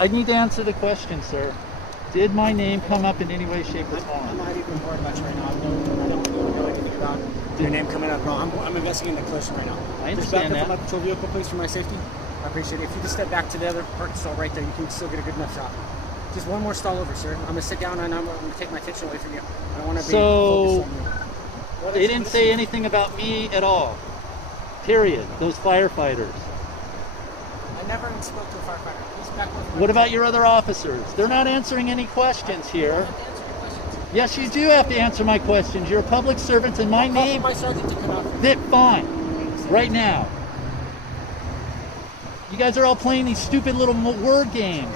I need to answer the question, sir. Did my name come up in any way, shape, or form? I'm not even worried about you right now. I don't know anything about your name coming up. No, I'm investigating the collision right now. I Just back understand up that. from my patrol vehicle, please, for my safety. I appreciate it. If you just step back to the other parking stall right there, you can still get a good enough shot. Just one more stall over, sir. I'm going to sit down and I'm going to take my attention away from you. I don't want to be So, focused on you. they didn't say anything about me at all. Period. Those firefighters. I never even spoke to a firefighter. Please back up from my What about your other officers? They're not answering any questions here. I don't have to answer your questions. Yes, you do have to answer my questions. You're a public servant, and my I'll call name. my sergeant to come out. Fine. Right now. You guys are all playing these stupid little word games.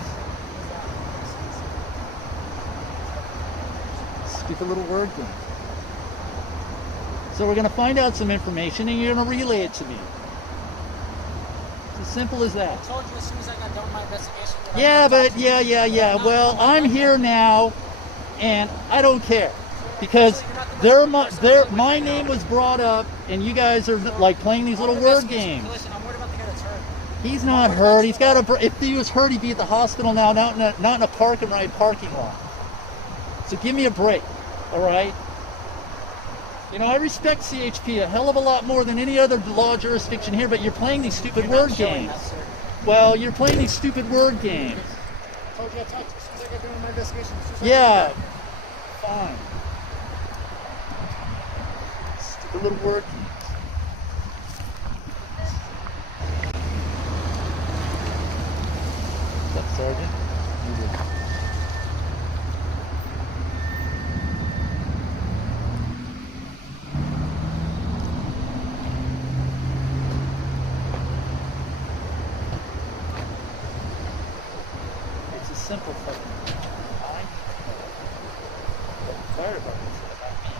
Stupid little word games. So we're going to find out some information, and you're going to relay it to me. It's as simple as that. I told you as soon as I got done with my investigation. Yeah, but yeah. Well, I'm here now, and I don't care because my name was brought up, and you guys are like playing these little word games. I'm worried about the guy that's hurt. He's not hurt. He's got a. If he was hurt, he'd be at the hospital now, not in a park and ride parking lot. So give me a break, all right? You know, I respect CHP a hell of a lot more than any other law jurisdiction here, but you're playing these stupid word games. Well, you're playing these stupid word games. I told you I talked to you as soon as I got done with my investigation. Yeah, fine. Stupid little word games. What's up, Sergeant? You did. It's a simple fucking thing. Fine. Fire department said about me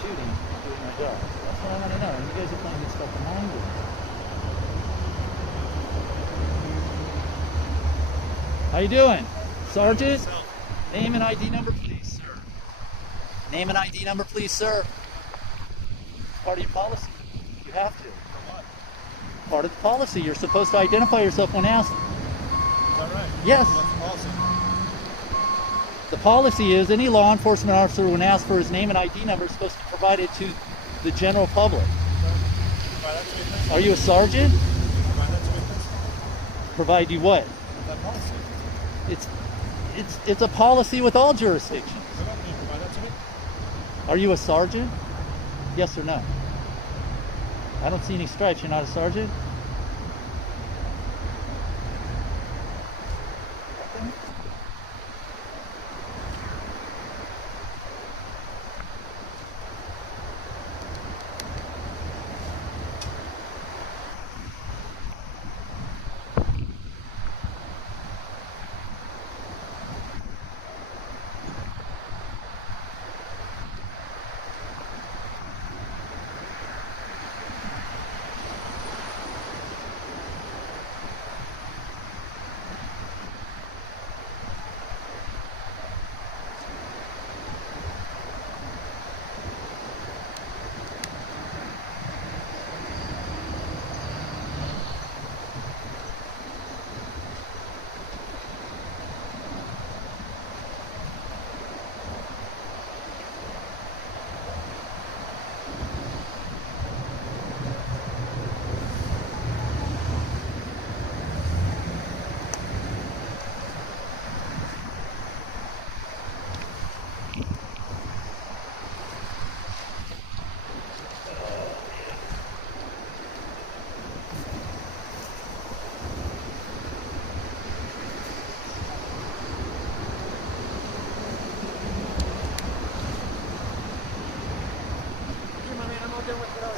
shooting and doing my job. That's what I want to know. And you guys are playing this fucking mind game. How you doing? Sergeant? Name and ID number, please, sir. Name and ID number, please, sir. It's part of your policy. You have to. For what? Part of the policy. You're supposed to identify yourself when asked. Is that right? Yes. What's the policy? The policy is any law enforcement officer, when asked for his name and ID number, is supposed to provide it to the general public. Provide that to me, please. Are you a sergeant? Provide that to me, please. Provide you what? That policy. It's a policy with all jurisdictions. Can you provide that to me? Are you a sergeant? Yes or no? I don't see any stripes. You're not a sergeant?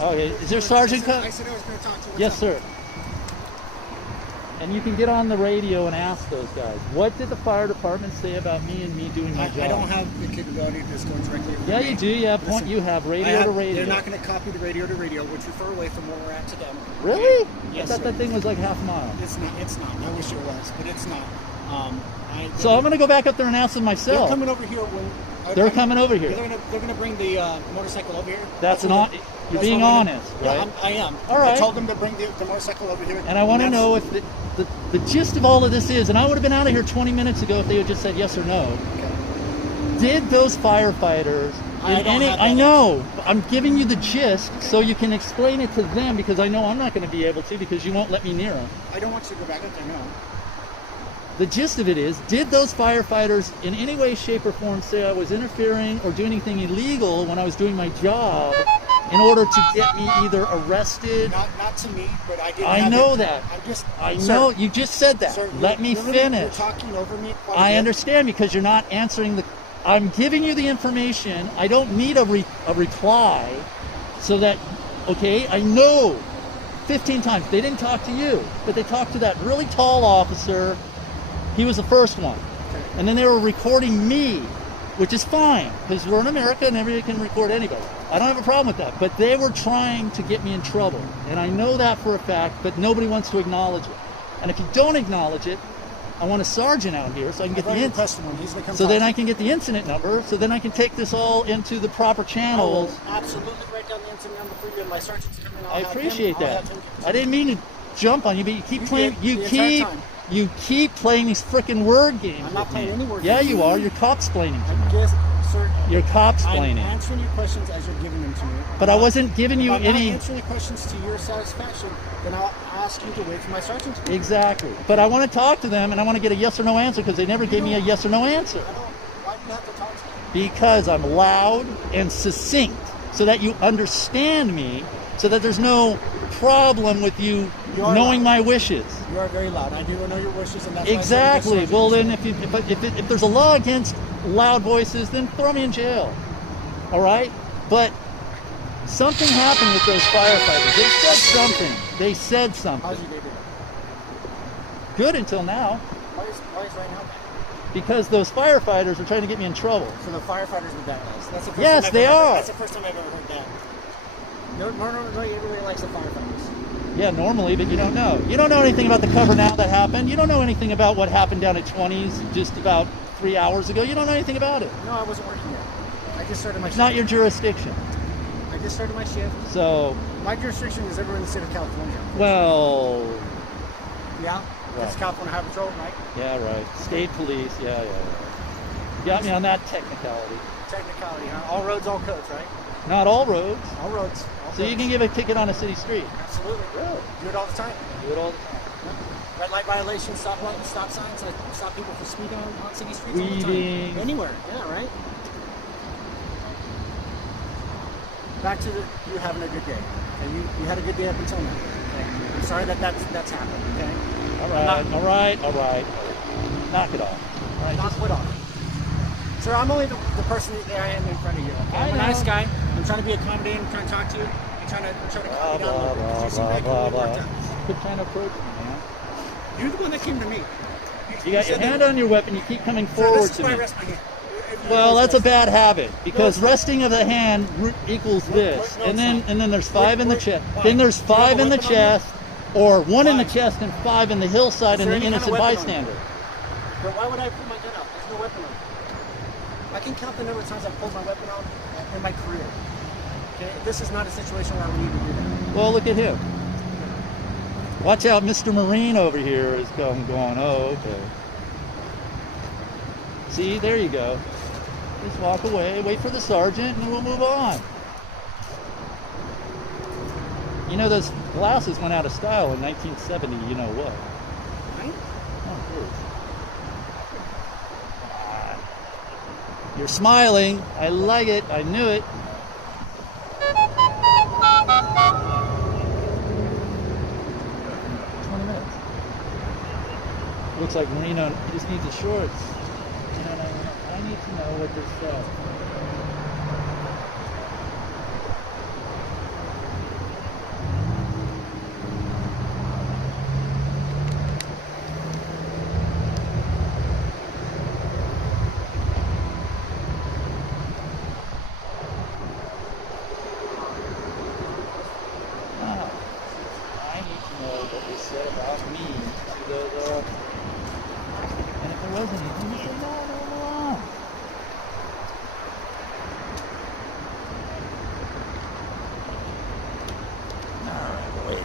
Okay, is there Sergeant Cup? I said I was going to talk to you. Yes, sir. And you can get on the radio and ask those guys. What did the fire department say about me and me doing my job? I don't have the capability to just go directly over Yeah, me. you do. You have Listen, you have radio to radio. They're not going to copy the radio to radio, which refer away from where we're at to them. Really? Yes, I thought sir. that thing was like half a mile. It's not. It's not. I wish it was, but it's not. So I'm gonna go back up there and ask them They're myself. coming over here when. They're coming over here. They're gonna bring the motorcycle over here. That's an what You're that's being what I'm gonna- honest, Yeah, right? I am. All right. I told them to bring the motorcycle over here. And I want to that's- know if the gist of all of this is, and I would have been out of here 20 minutes ago if they had just said yes or no. Okay. Did those firefighters I don't have that I know. I'm giving you the gist so you can explain it to them, because I know I'm not going to be able to, because you won't let me near them. I don't want you to go back up there, no. The gist of it is, did those firefighters in any way, shape, or form say I was interfering or doing anything illegal when I was doing my job in order to get me either arrested? Not to me, but I didn't. I know that. I know, you just said that. Sir, Let me you're finish. talking over me. Quite a I bit. understand, because you're not answering the... I'm giving you the information. I don't need a reply so that, okay, I know 15 times. They didn't talk to you, but they talked to that really tall officer. He was the first one. And then they were recording me, which is fine, because we're in America and everybody can record anybody. I don't have a problem with that. But they were trying to get me in trouble. And I know that for a fact, but nobody wants to acknowledge it. And if you don't acknowledge it, I want a sergeant out here so I can get the so then I can get the incident number, so then I can take this all into the proper channels. Absolutely, write down the incident number for you, and my sergeant's coming. I appreciate that. I didn't mean to jump on you, but you keep playing. You keep playing these freaking word games. I'm not playing any word Yeah, games. you are. You're cop-splaining. I guess, sir. You're cop-splaining. I'm answering your questions as you're giving them to me. But I wasn't giving you if I'm any. not answering your questions to your satisfaction, then I'll ask you to wait for my sergeant to. Exactly. But I want to talk to them, and I want to get a yes or no answer, because they never gave me a yes or no answer. Why do you have to talk to me? Because I'm loud and succinct, so that you understand me, so that there's no problem with you knowing my wishes. You are very loud. I do know your wishes, and that's Exactly. Well, then, if there's a law against loud voices, then throw me in jail. All right. But something happened with those firefighters. They said something. They said something. How's your day doing? Good until now, Why is right now bad? because those firefighters are trying to get me in trouble. So the firefighters are bad guys. That's the first Yes, time I've they ever heard- are. That's the first time I've ever heard that. No, everybody likes the firefighters. Yeah, normally, but you don't know. You don't know anything about the cover now that happened. You don't know anything about what happened down at 20s just about 3 hours ago. You don't know anything about it. No, I wasn't working yet. I just started my It's shift. not your jurisdiction. I just started my shift. So, My jurisdiction is everywhere in the state of California. well, Yeah? That's Right. California Highway Patrol, right? yeah, right. State police, yeah. Got me on that technicality. Technicality, huh? All roads, all codes, right? Not all roads. All roads. All So you codes. can give a ticket on a city street. Absolutely. Really? Do it all the time. Do it all the time. Red light violations, stop signs, like stop people from speeding on city streets all the Weeding. time. Anywhere, yeah, right? Back to you having a good day. Okay? You had a good day up until now. Okay? I'm sorry that's happened, okay? All right. Knock it off. All right, Not just- put off. Sir, I'm only the person that I am in front of you. Okay? I'm a nice guy. I'm trying to be accommodating. I'm trying to talk to you. I'm trying to calm you down a little bit. 'Cause you seem like you're really worked up. Quit trying to approach me, man. You're the one that came to me. You got your said hand that- on your weapon. You keep coming Sir, forward this is to why I me. rest my hand. Well, that's a bad habit, because it's not. resting of the hand equals this, no, and it's then not. there's five in the chest. Why? Then there's Do you have five a in the weapon on you? chest, or one in the Why? chest and five in the hillside, Is and there the any kind of innocent weapon on you? bystander. But why would I pull my gun out? There's no weapon on it. I can count the number of times I've pulled my weapon out in my career. Okay, this is not a situation where we need to do that. Well, look at him. Watch out, Mr. Marine over here is going. Oh, okay. See, there you go. Just walk away, wait for the sergeant, and we'll move on. You know, those glasses went out of style in 1970. You know what? Right? Oh, good. You're smiling. I like it. I knew it. Looks like Marino just needs his shorts. I need to know what this says. I need to know what was said about me to those, and if there was anything, you say, no. Alright, wait.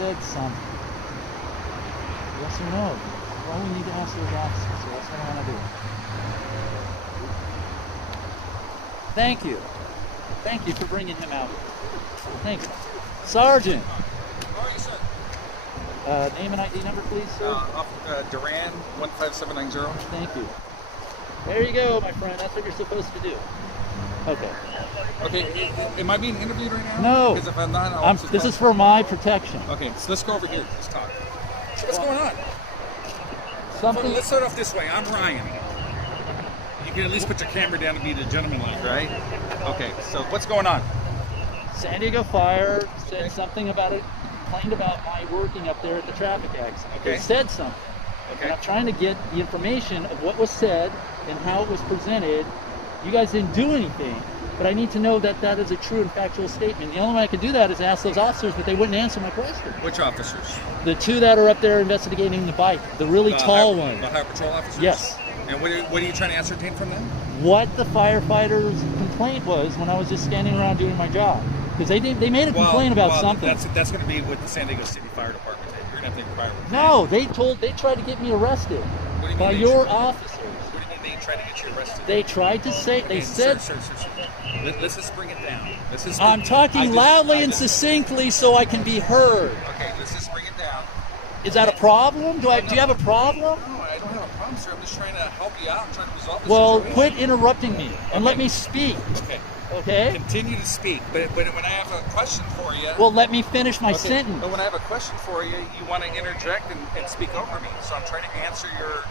said something. Yes or no? Well, we need to ask those officers, so that's what I want to do. Thank you. Thank you for bringing him out. Thank you. Sergeant, How are you, sir? name and ID number, please, sir. Duran 15790. Thank you. There you go, my friend. That's what you're supposed to do. Okay. Okay, am I being interviewed right now? No. Because if I'm not, I'll just This go. is for my protection. Okay, so let's go over here. Let's talk. So what's going on? Something. Let's start off this way. I'm Ryan. You can at least put your camera down and be the gentleman-like, right? Okay, so what's going on? San Diego Fire said something about it, complained about my working up there at the traffic accident. Okay. They said something. Okay. And I'm trying to get the information of what was said and how it was presented. You guys didn't do anything, but I need to know that that is a true and factual statement. The only way I could do that is ask those officers, but they wouldn't answer my question. Which officers? The two that are up there investigating the bike, the really tall The one. Highway Patrol officers? Yes. And what are you trying to ascertain from them? What the firefighters' complaint was when I was just standing around doing my job. Because they made a complaint about something. That's going to be with the San Diego City Fire Department. You're going to have to inquire with them. No, they tried to get me arrested What do you by mean your they- officers. What do you mean they tried to get you arrested? They tried to say, they Okay, said, Sir. Let's just bring it down. Let's just I'm talking loudly and succinctly so I can be heard. Okay, let's just bring it down. Is that a problem? Do you have a problem? No, I don't have a problem, sir. I'm just trying to help you out. I'm trying to resolve this Well, situation. quit interrupting me and let Okay. me speak, Okay. okay? Continue to speak, but when I have a question for you. Well, let me finish my okay, sentence. But when I have a question for you, you want to interject and speak over me. So I'm trying to answer your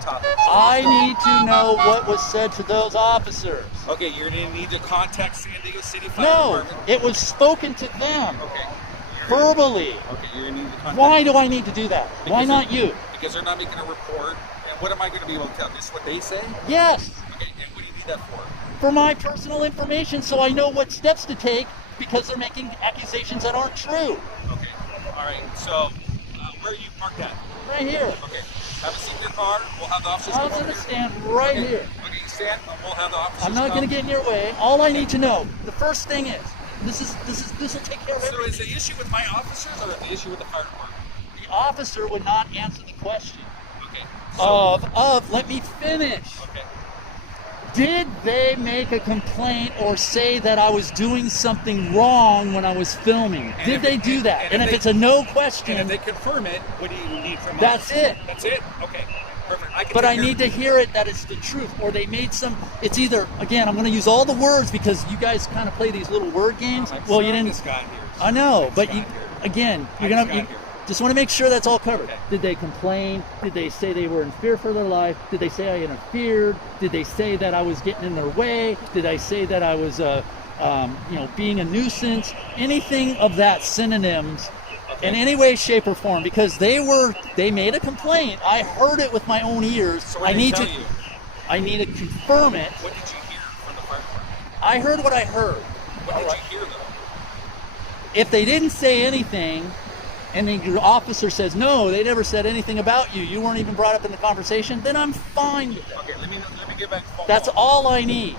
topic. So I let's go. need to know what was said to those officers. Okay, you're going to need to contact San Diego City Fire No, Department. it was spoken to them Okay. verbally. Okay, you're going to need to contact Why do I need to do that? Why Because not they're- you? Because they're not making a report. And what am I going to be able to tell? Just what they say? Yes, Okay, and what do you need that for? for my personal information so I know what steps to take because they're making accusations that aren't true. Okay, all right. So, where are you parked at? Right here. Okay, have a seat in your car. We'll have the officers I'm come going over to here. stand right Okay, here. Okay, you stand. We'll have the officers I'm not come. going to get in your way. All I need to know, the first thing is, this will take care of So everything. is the issue with my officers or the issue with the fire department? The officer would not answer the question Okay. So, let me finish. okay. Did they make a complaint or say that I was doing something wrong when I was filming? And Did if- they do and- that? and And if if they- it's a no And question, if they confirm it, what do you need from us? That's it. That's it? Okay. Perfect. I can but take I care need of to hear it that it's the truth, or they made some. It's either, again, I'm going to use all the words because you guys kind of play these little word games. I'm Well, you sorry didn't. This guy here. I know, but This you guy here. again, I you're just gonna got you, here. just want to make sure that's all covered. Okay. Did they complain? Did they say they were in fear for their life? Did they say I interfered? Did they say that I was getting in their way? Did I say that I was, being a nuisance? Anything of that synonyms. In any way, shape, or form, because they made a complaint. I heard it with my own ears. So what I did they need tell to, you? I need to confirm it. What did you hear from the fire department? I heard what I heard. What All did right. you hear though? If they didn't say anything, and then your officer says, no, they never said anything about you, you weren't even brought up in the conversation, then I'm fine with that. Okay, let me get back to the phone That's call. all I need.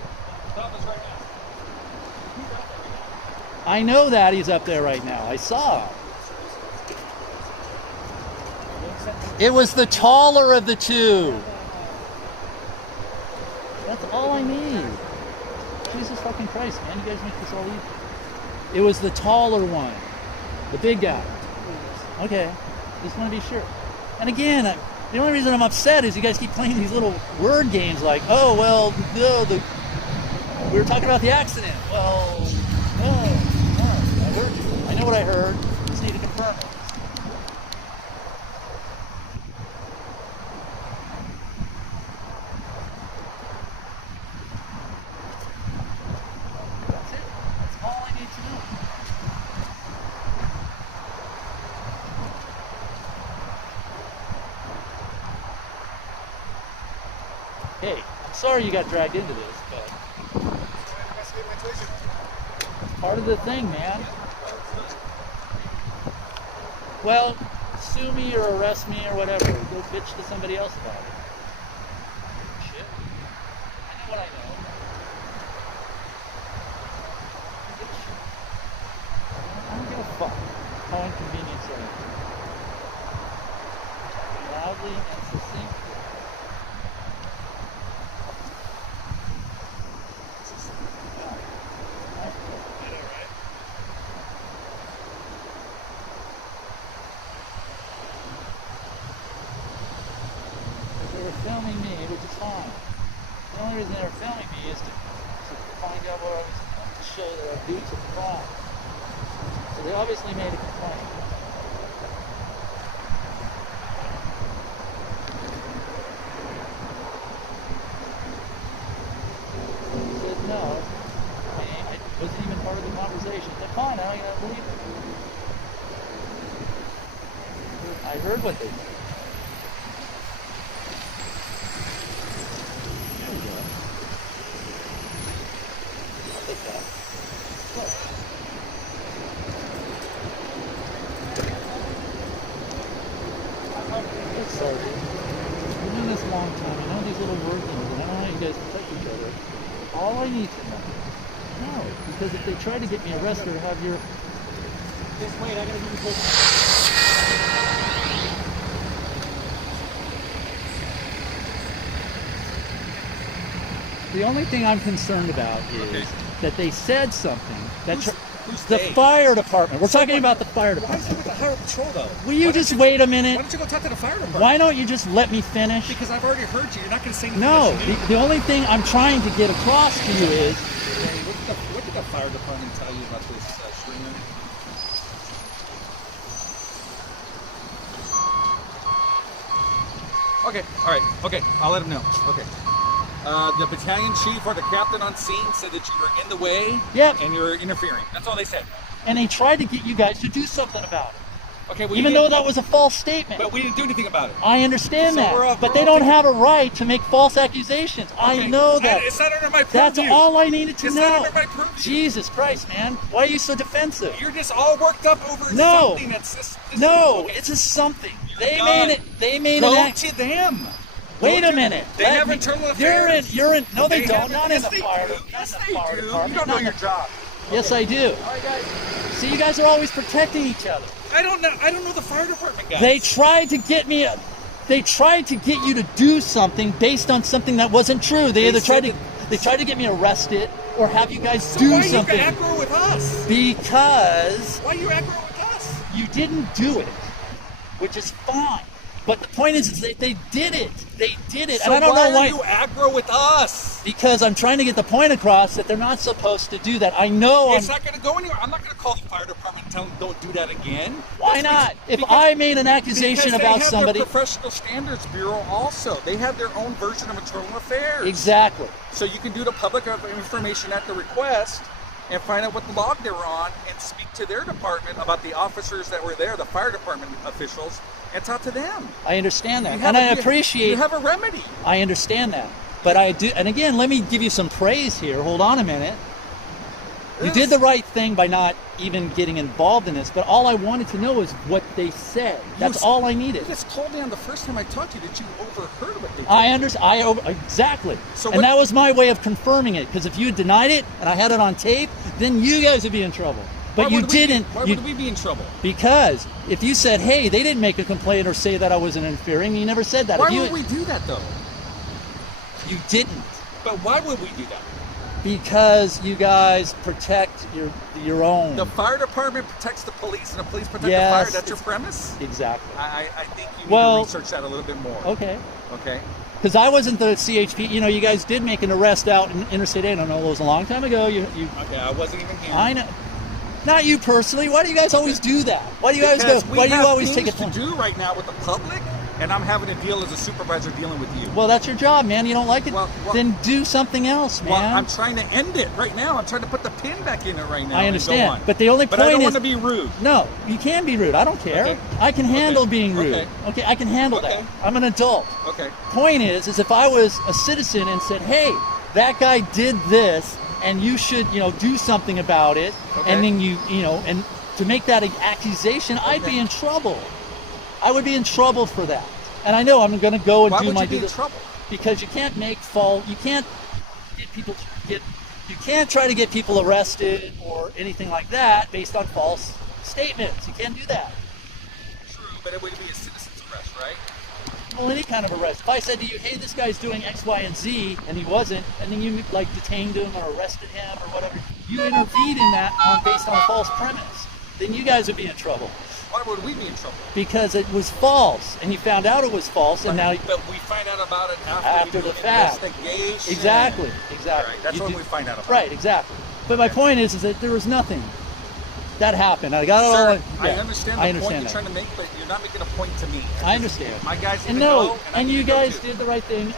Stop us right now. Who's out there right now? I know that he's up there right now. I saw him. It was the taller of the two. That's all I need. Jesus fucking Christ, man. You guys make this all easy. It was the taller one. The big guy. Okay. Just want to be sure. And again, the only reason I'm upset is you guys keep playing these little word games like, oh, well, no, we were talking about the accident. Well, no, I heard you. I know what I heard. Just need to confirm it. That's it. That's all I need to know. Hey, I'm sorry you got dragged into this, but it's part of the thing, man. Well, sue me or arrest me or whatever. Go bitch to somebody else about it. Shit. I know what I know. I don't give a fuck how inconvenient it is. only reason they're filming me is to find out what I was to show that I'm due to the crime. So they obviously made a complaint. He said no. I wasn't even part of the conversation. I said, fine, I don't believe it. I heard what they said. There you go. I'll take that. Look. Look, Sergeant. We've been doing this a long time. I know these little word things, and I know how you guys protect each other. All I need to know. No, because if they try to get me arrested or have your... Just wait, I gotta give you full. The only thing I'm concerned about is Okay. that they said something that Who's the they? fire department. We're talking about the fire Why is department. it with the Highway Patrol though? Will you Why just don't wait a Why minute? don't you go talk to the fire department? Why don't you just let me finish? Because I've already heard you. You're not going to say anything. No, else new. the only thing I'm trying to get across to you is What did the fire department tell you about this streamer? Okay, all right, okay, I'll let him know. Okay. The battalion chief or the captain on scene said that you were in the way Yep. and you were interfering. That's all they said. and they tried to get you guys to do something about it. Okay, well, Even though that was a false statement. but we didn't do anything about it. I understand So that. we're all- but we're they all don't taking- have a right to make false accusations. I Okay. know that. It's not under my That's purview. all I needed to It's know. not under my purview. Jesus Christ, man. Why are you so defensive? You're just all worked up over No. something that's just No, okay. it's a something. They God. made it. They made Go an act. to them. Wait Go a to- minute. They Let have me- internal You're in. affairs. You're in. No, they, don't. have- Not in yes, the they fire. do. Not Yes, in they the fire do. department. You don't know Not in your the- job. Yes, I do. All right, guys. See, you guys are always protecting each other. I don't know. I don't know the fire department guys. They tried to get me. They tried to get you to do something based on something that wasn't true. They either tried said to. They tried to get me arrested or have you guys So do why something. you aggro with us? Because Why you aggro with us? you didn't do it, which is fine. But the point is they did it. They did it, So and I don't know why why. are you aggro with us? Because I'm trying to get the point across that they're not supposed to do that. I know It's I'm. not going to go anywhere. I'm not going to call the fire department and tell them don't do that again. Why not? If I made an accusation because about they have somebody, their Professional Standards Bureau also. They have their own version of internal affairs. exactly. So you can do the public information at the request and find out what log they were on and speak to their department about the officers that were there, the fire department officials, and talk to them. I understand that, You and have I a- appreciate. You have a remedy. I understand that, but I do. And again, let me give you some praise here. Hold on a minute. You Yes. did the right thing by not even getting involved in this, but all I wanted to know is what they said. That's s- all I needed. You just told me on the first time I talked to you that you overheard what they did. I understand. Exactly. So and what- that was my way of confirming it. Because if you had denied it and I had it on tape, then you guys would be in trouble. But Why you would we be- didn't. Why you, would we be in trouble? because if you said, "Hey, they didn't make a complaint or say that I wasn't interfering," you never said that. Why If you, would we do that though? You didn't. But why would we do that? Because you guys protect your own. The fire department protects the police, and the police protect Yes, the fire. That's your premise. Exactly. I think you need Well- to research that a little bit more. Okay. Okay. Because I wasn't the CHP. You know, you guys did make an arrest out in Interstate 8. I know it was a long time ago. You Okay. I wasn't even here. I know. Not you personally. Why do you guys always do that? Why do you guys Because go? we Why do you have always take things it? to do right now with the public, and I'm having to deal as a supervisor dealing with you. Well, that's your job, man. You don't like it? Well, then do something else, man. Well, I'm trying to end it right now. I'm trying to put the pin back in it right now. I and understand. go on. But the only But I point don't is, want to be rude. no, you can be rude. I don't care. Okay. I can handle Okay. being rude. Okay. Okay, I can handle Okay. that. I'm an adult. Okay. Point is if I was a citizen and said, "Hey, that guy did this, and you should, do something about it," Okay. and then and to make that an accusation, I'd be in trouble. I would be in trouble for that. And I know I'm going to go and Why do would my you be in due- trouble? because you can't you can't get people you can't try to get people arrested or anything like that based on false statements. You can't do that. True, but it would be a citizen's arrest, right? Well, any kind of arrest. If I said to you, "Hey, this guy's doing X, Y, and Z," and he wasn't, and then you detained him or arrested him or whatever, you intervened in that based on a false premise, then you guys would be in trouble. Why would we be in trouble? because it was false, and you found out it was false, and now But we find out about it after, After we do the fact. investigation. exactly. All right, that's You when do- we find out about it. Right, exactly. But my point is that there was nothing that happened. I got it all. Sir, I yeah, understand the I point understand you're that. trying to make, but you're not making a point to me. I understand. My guys need And to no, go, I and need you to go guys too. did the right thing.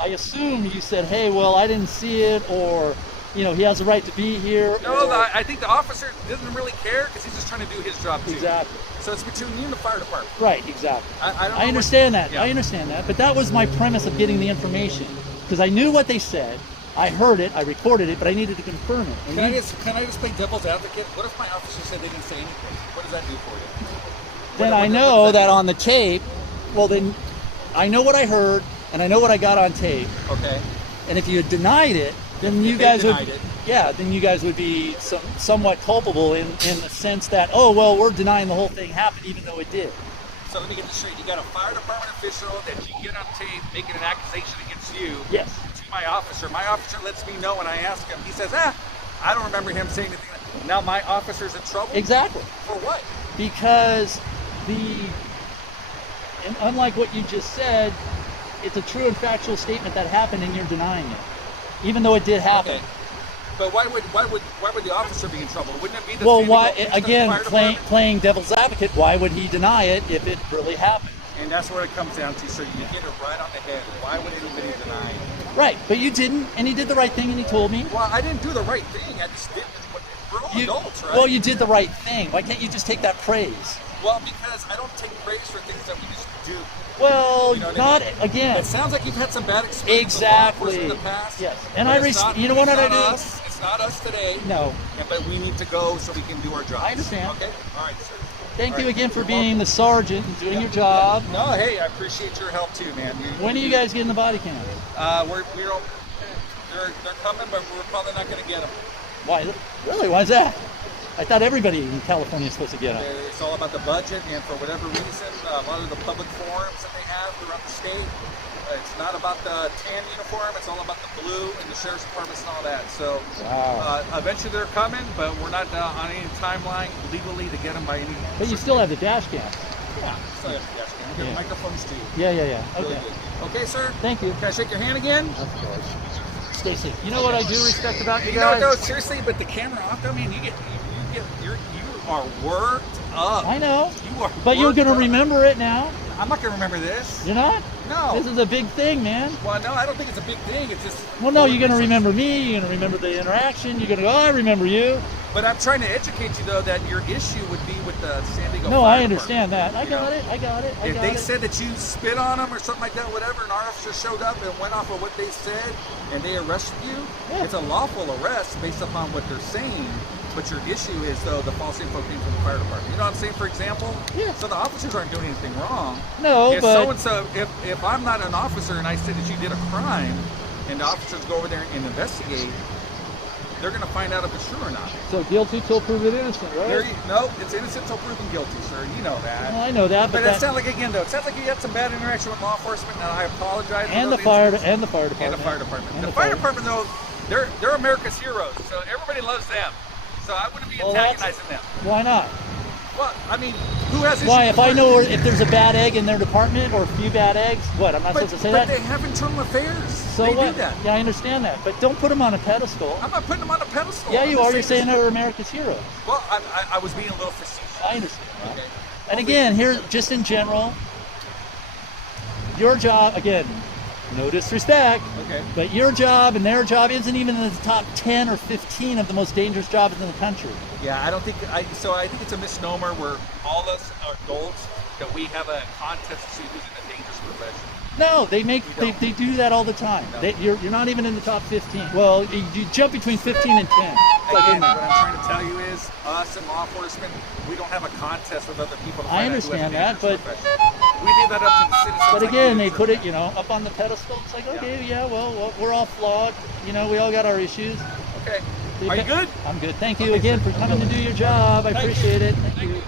I assume you said, hey, well, I didn't see it, or he has the right to be here. No, or- I think the officer doesn't really care because he's just trying to do his job too. exactly. So it's between you and the fire department. Right, exactly. I don't know I understand that. yeah. I understand that. But that was my premise of getting the information, because I knew what they said. I heard it. I recorded it, but I needed to confirm it. And Can I you- just play devil's advocate? What if my officer said they didn't say anything? What does that do for you? then What- I what know does that do? on the tape. Well, then I know what I heard, and I know what I got on tape. Okay. And if you had denied it, then you they guys would. denied it. Yeah, then you guys would be somewhat culpable in the sense that, oh, well, we're denying the whole thing happened even though it did. So let me get this straight. You got a fire department official that you get on tape making an accusation against you Yes. to my officer. My officer lets me know when I ask him. He says, I don't remember him saying anything. Now my officer's in trouble? Exactly. For what? Because and unlike what you just said, it's a true and factual statement that happened and you're denying it. Even though it did happen. Okay. But why would the officer be in trouble? Wouldn't it be the Well, same why, thing with the again, fire department? playing devil's advocate, why would he deny it if it really happened? And that's what it comes down to. So you get it right on the head. Why would anybody deny it? Right, but you didn't, and he did the right thing, and he told me. Well, I didn't do the right thing. I just did what we're all You- adults, right? Well, you did the right thing. Why can't you just take that praise? Well, because I don't take praise for things that we just do. Well, You know what I not mean? again. It sounds like you've had some bad experiences with law Exactly. enforcement in the past. Yes. And but I it's not- you know what it's I not do? us. It's not us today. No. But we need to go so we can do our job. I understand. Okay. All right, sir. Thank All you right. again for You're being the sergeant and doing your job. No, hey, I appreciate your help too, man. When are you guys getting the body cams? They're coming, but we're probably not going to get them. Why? Really? Why is that? I thought everybody in California is supposed to get them. It's all about the budget, and for whatever reason, a lot of the public forums that they have throughout the state, it's not about the tan uniform, it's all about the blue and the sheriff's departments and all that. So Wow. eventually they're coming, but we're not on any timeline legally to get them by any. But you still have the dash cam. Yeah, still have the dash cam. We have Yeah. microphones too. Yeah. Really Okay. good. Okay, sir. Thank you. Can I shake your hand again? Stay safe. You know what I do respect about you You know, guys? no, seriously, but the camera off, I mean, you are worked up. I know. You are. But you're worked going to up. remember it now. I'm not gonna remember this. You're not? No. This is a big thing, man. Well, no, I don't think it's a big thing. It's just. Well, no, you're going to remember me. You're going to remember the interaction. You're going to go, oh, I remember you. But I'm trying to educate you though that your issue would be with the San Diego. No, Fire I understand Department. that. I You got know? it. I got it. I If got they it. said that you spit on them or something like that, whatever, and our officer showed up and went off of what they said, and they arrested you, Yeah. it's a lawful arrest based upon what they're saying. But your issue is though the false info came from the fire department. You know what I'm saying? For example, Yeah. so the officers aren't doing anything wrong. No, If but so and so, if I'm not an officer and I said that you did a crime, and the officers go over there and investigate, they're going to find out if it's true or not. so guilty till proven innocent, right? No, it's innocent till proven guilty, sir. You know that. Well, I know that, But but it sounds like again though, it sounds like you had some bad interaction with law enforcement, and I apologize. for and the those fire incidents. and the fire department. And the fire department. And The fire department though, they're America's heroes, so everybody loves them. So I wouldn't be Well, that's- antagonizing them. Why not? Well, I mean, who has issues Why? with If I fire- know if there's a bad egg in their department or a few bad eggs, what? I'm not But, supposed to say but that. they have internal affairs. So they what? do that. Yeah, I understand that, but don't put them on a pedestal. I'm not putting them on a pedestal. Yeah, I'm you just are. You're saying this- they're America's heroes. Well, I was being a little facetious. I understand that. Okay. And again, here, just in general, your job, again, no disrespect, Okay. but your job and their job isn't even in the top 10 or 15 of the most dangerous jobs in the country. Yeah, I don't think I think it's a misnomer where all us are adults that we have a contest to see who's in a dangerous profession. No, they make You don't. they do that all the time. No. You're not even in the top 15. Well, you jump between 15 and 10. It's like, Again, isn't what it? I'm trying to tell you is, us in law enforcement, we don't have a contest with other people. To I find out who has a understand that, dangerous but- profession. we leave that up to the citizens. But like again, you they do, put sir. it, up on the pedestal. It's like, okay, yeah, well, we're all flawed. We all got our issues. Okay. Are you good? I'm good. Thank you Okay, again sir. for coming to do your job. I Thank you. appreciate it. Thank Thank you. you.